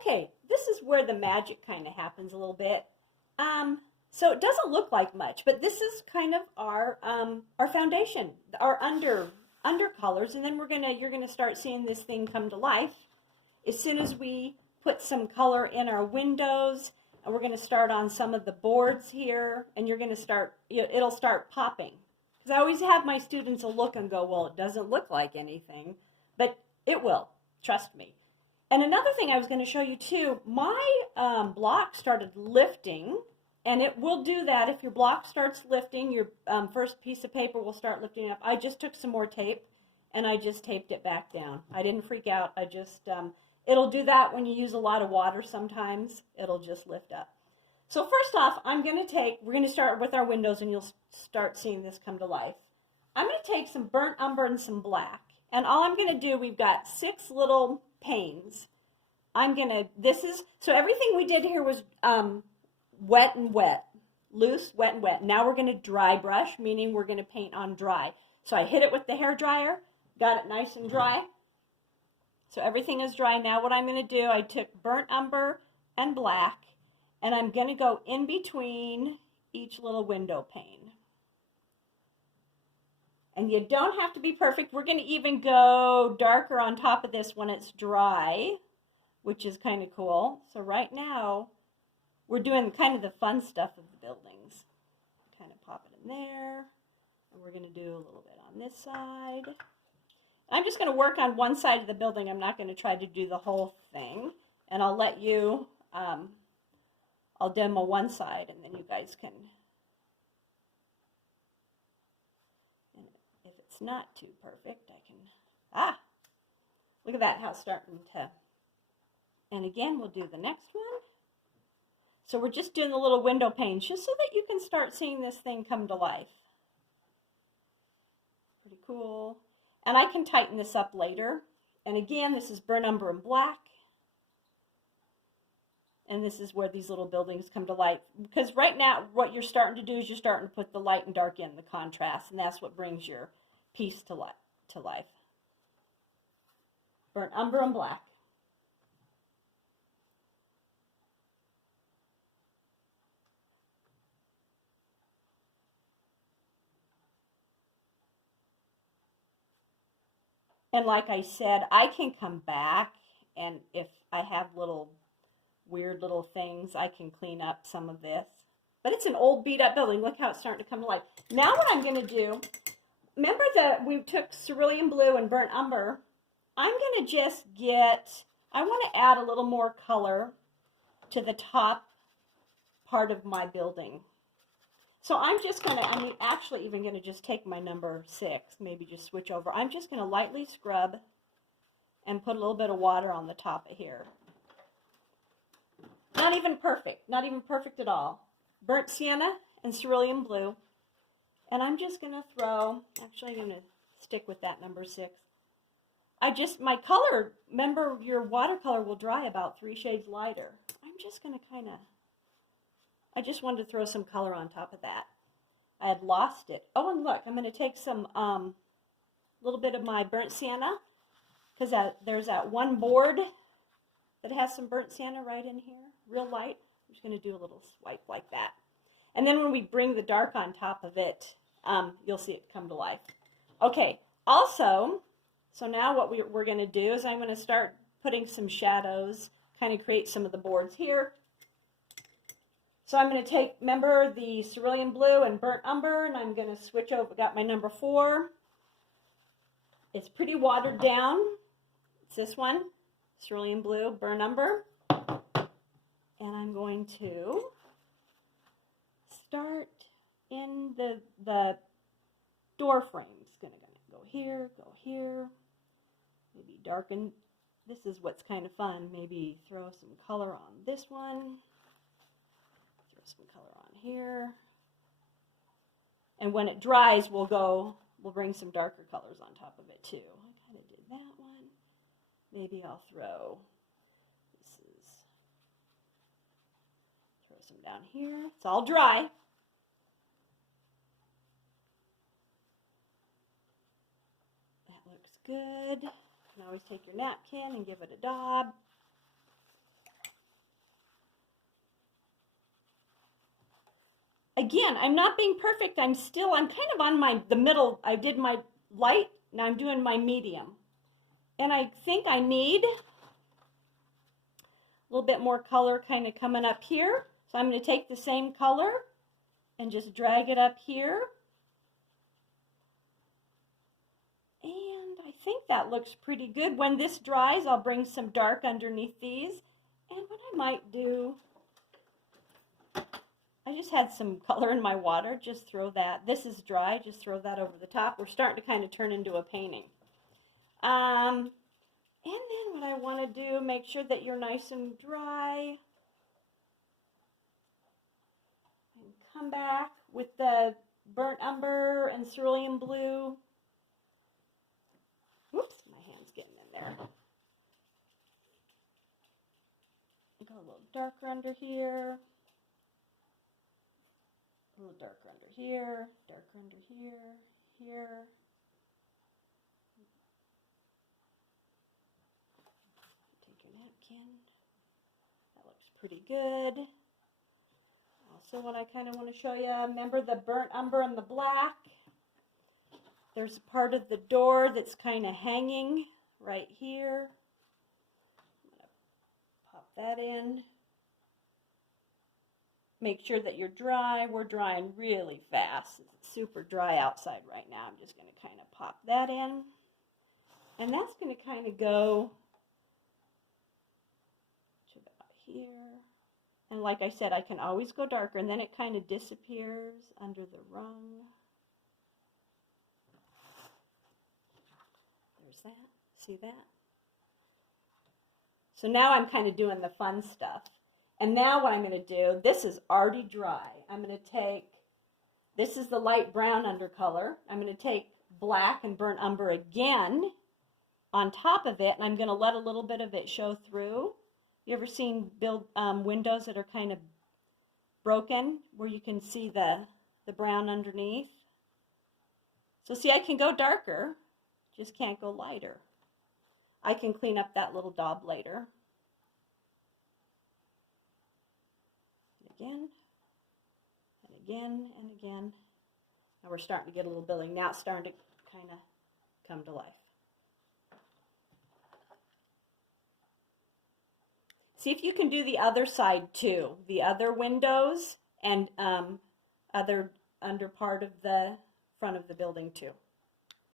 Okay, this is where the magic kind of happens a little bit. So it doesn't look like much, but this is kind of our foundation, our undercolors, and then you're gonna start seeing this thing come to life as soon as we put some color in our windows, and we're gonna start on some of the boards here, and you're gonna start, it'll start popping. Because I always have my students look and go, well, it doesn't look like anything, but it will, trust me. And another thing I was going to show you too, my block started lifting, and it will do that. If your block starts lifting, your first piece of paper will start lifting up. I just took some more tape, and I just taped it back down. I didn't freak out. I just, it'll do that when you use a lot of water sometimes. It'll just lift up. So first off, we're going to start with our windows, and you'll start seeing this come to life. I'm going to take some burnt umber and some black, and all I'm going to do, we've got 6 little panes. So everything we did here was wet and wet, loose, wet and wet. Now we're going to dry brush, meaning we're going to paint on dry. So I hit it with the hair dryer, got it nice and dry. So everything is dry. Now what I'm going to do, I took burnt umber and black, and I'm going to go in between each little window pane. And you don't have to be perfect. We're going to even go darker on top of this when it's dry, which is kind of cool. So right now, we're doing kind of the fun stuff of the buildings. Kind of pop it in there. And we're going to do a little bit on this side. I'm just going to work on one side of the building. I'm not going to try to do the whole thing. And I'll let you, I'll demo one side, and then you guys can, and if it's not too perfect, I can, look at that, how it's starting to, and again, we'll do the next one. So we're just doing the little window panes, just so that you can start seeing this thing come to life. Pretty cool. And I can tighten this up later. And again, this is burnt umber and black. And this is where these little buildings come to life. Because right now, what you're starting to do is you're starting to put the light and dark in, the contrast. And that's what brings your piece to life. Burnt umber and black. And like I said, I can come back, and if I have weird little things, I can clean up some of this. But it's an old beat up building. Look how it's starting to come to life. Now what I'm going to do, remember that we took cerulean blue and burnt umber. I'm going to just I want to add a little more color to the top part of my building. So I'm just going to, I'm actually even going to just take my number 6, maybe just switch over. I'm just going to lightly scrub and put a little bit of water on the top of here. Not even perfect at all. Burnt sienna and cerulean blue. And I'm just going to throw, actually I'm going to stick with that number 6. My color, remember your watercolor will dry about 3 shades lighter. I'm just going to I just wanted to throw some color on top of that. I had lost it. Oh, and look, I'm going to take some little bit of my burnt sienna, because there's that one board that has some burnt sienna right in here, real light. I'm just going to do a little swipe like that. And then when we bring the dark on top of it, you'll see it come to life. Okay, also, so now what we're going to do is I'm going to start putting some shadows, kind of create some of the boards here. So I'm going to take, remember the cerulean blue and burnt umber, and I'm going to switch over, got my number 4. It's pretty watered down. It's this one, cerulean blue, burnt umber. And I'm going to start in the door frames. Going to go here, maybe darken. This is what's kind of fun. Maybe throw some color on this one. Some color on here, and when it dries we'll bring some darker colors on top of it too. I kind of did that one. Maybe I'll throw some down here. It's all dry. That looks good. You can always take your napkin and give it a daub. again, I'm not being perfect. I'm kind of on the middle. I did my light, now I'm doing my medium. And I think I need a little bit more color kind of coming up here. So I'm going to take the same color and just drag it up here. And I think that looks pretty good. When this dries, I'll bring some dark underneath these. And what I might do, I just had some color in my water. Just throw that. This is dry. Just throw that over the top. We're starting to kind of turn into a painting. And then what I want to do, make sure that you're nice and dry. And come back with the burnt umber and cerulean blue. Whoops, my hand's getting in there. Go a little darker under here. A little darker under here, darker under here, here. Take your napkin. That looks pretty good. Also, what I kind of want to show you, remember the burnt umber and the black? There's a part of the door that's kind of hanging right here. I'm going to pop that in. Make sure that you're dry. We're drying really fast. It's super dry outside right now. I'm just going to kind of pop that in. And that's going to kind of go to about here. And like I said, I can always go darker, and then it kind of disappears under the rung. There's that. See that? So now I'm kind of doing the fun stuff. And now what I'm going to do, this is already dry. I'm going to take, this is the light brown undercolor. I'm going to take black and burnt umber again on top of it, and I'm going to let a little bit of it show through. You ever seen windows that are kind of broken, where you can see the brown underneath? So see, I can go darker, just can't go lighter. I can clean up that little daub later. Again, and again, and again. Now we're starting to get a little building. Now it's starting to kind of come to life. See if you can do the other side too. The other windows and other under part of the front of the building too.